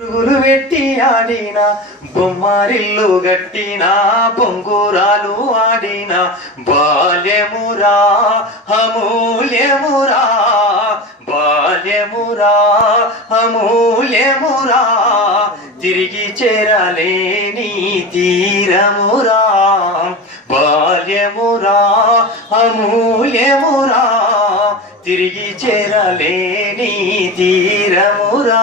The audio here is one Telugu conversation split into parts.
పురుగులు పెట్టి ఆడిన బొమ్మారిల్లు గట్టిన బొంగురాలు ఆడిన బాల్యమురా అమూల్యమురా బాల్యమురా అమూల్యమురా తిరిగి చేరలేని తీరమురా బాల్యమురా అమూల్యమురా తిరిగి చేరలేని తీరమురా.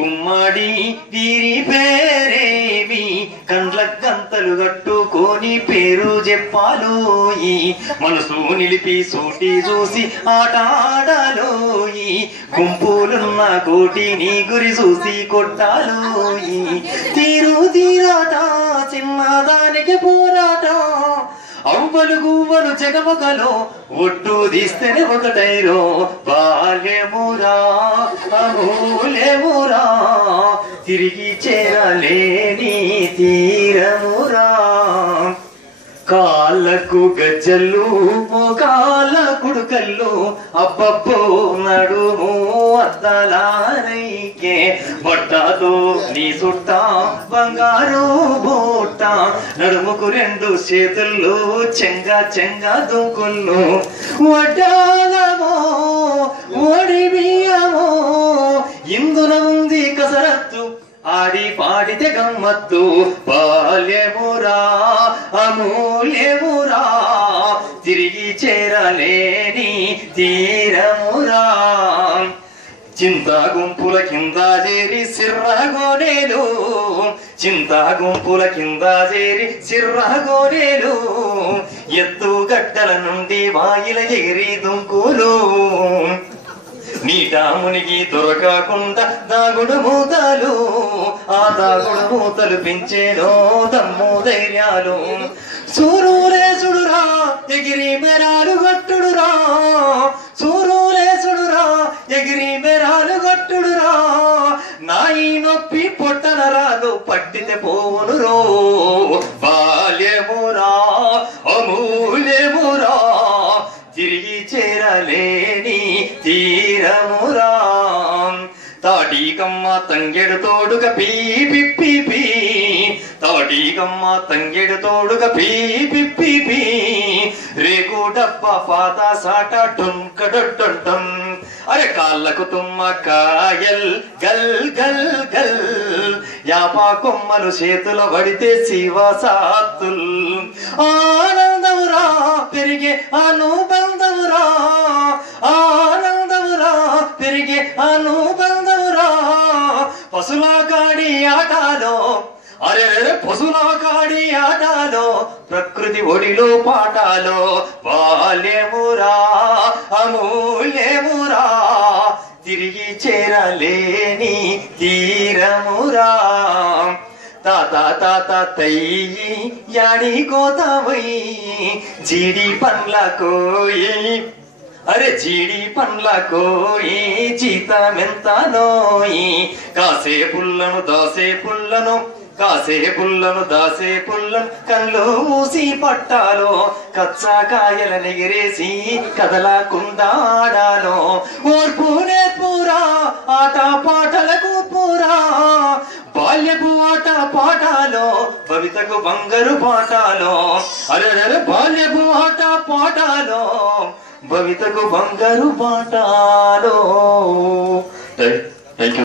గుమ్మడి వీరి పేరేమి? కండ్ల గంతలు కట్టుకొని పేరు చెప్పాలోయి మనసు నిలిపి సూటి చూసి ఆట ఆడాలోయి గుంపులున్న కోటిని గురి చూసి కొట్టాలోయి తీరు తీరాట చిన్నదానికి పోరాట. గువ్వలు గువ్వలు జగమగలో ఒట్టు తీస్తేనే ఒకటైరో. బాల్యమురా అమూల్యమురా తిరిగి చేరలేని తీరమురా. కాళ్ళకు గజ్జలు మోకాళ్ళ కుడుకల్లు. అబ్బబ్బో నడుము అద్దలారైకే బట్టతో నీ సుట్ట బంగారు బోట. నడుముకు రెండు చేతుల్లో చెంగా చెంగ దుంకుళ్ళు వడ్డాలమో ఓడి బియ్యమో ఇందున ఉంది కసరత్తు ఆడి పాడితే గమ్మత్తు. బాల్యమురా అమూల్యమురా తిరిగి చేరలేని తీరమురా. చింత గుంపుల కింద చేరి సిర్రగోనేలు చింత గుంపుల కింద చేరి సిర్రగోనేలు ఎత్తు గడ్డల నుండి వాయిల ఎగిరి దుంకులు. నీట మునిగి దొరకకుండా దాగుడు మూతలు. ఆ దాగుడు మూతలు ధైర్యాలు. దమ్ము ధైర్యాలు సూరులేసుడురా ఎగిరి మెరాలు గట్టుడురా. సూరులేసుడురా ఎగిరి మెరాలు గట్టుడురా. నాయి నొప్పి పొట్టనరాలు పట్టితే పోవును రో బాల్యమురా అమూల్యమురా. తిరిగి చేరలేని తీరమురా. తాటికమ్మ తంగెడు తోడుగ పీ పిప్పి పీ తాటికమ్మ తంగెడు తోడుగ పీ పిప్పి పీ రేకు డబ్బ పాత సాట టొంక డొంకడొడ్డం అరే కాళ్ళకు తుమ్మ కాయల్ గల్ గల్ గల్. యాపా కొమ్మలు చేతుల పడితే శివ సాత్తుల్ ఆనందం రా పెరిగే ఆ పశుల కాడి ఆటలో అరే అరే పశుల కాడి ఆటలో ప్రకృతి ఒడిలో పాటాలో బాల్యమురా అమూల్యమురా తిరిగి చేరలేని తీరమురా. తాత తాత తయ్యి యాడి కోతవై జీడి పండ్ల కోయి అరే జీడి పండ్ల కోయి జీతమెంత నోయి కాసే పుల్లను దాసే పుల్లను కాసే పుల్లను దాసే పుల్లను కళ్ళు మూసి పట్టాలో కచ్చాకాయల నెగిరేసి కదలకుండా ఆడాలో ఓర్పు పూరా ఆట పాటలకు పూరా బాల్యపు ఆట పాటాలో భవితకు బంగారు పాటాలో. అరే బాల్యపు ఆట పాటాలో. భవితకు బంగారు బాటాలో. Thank you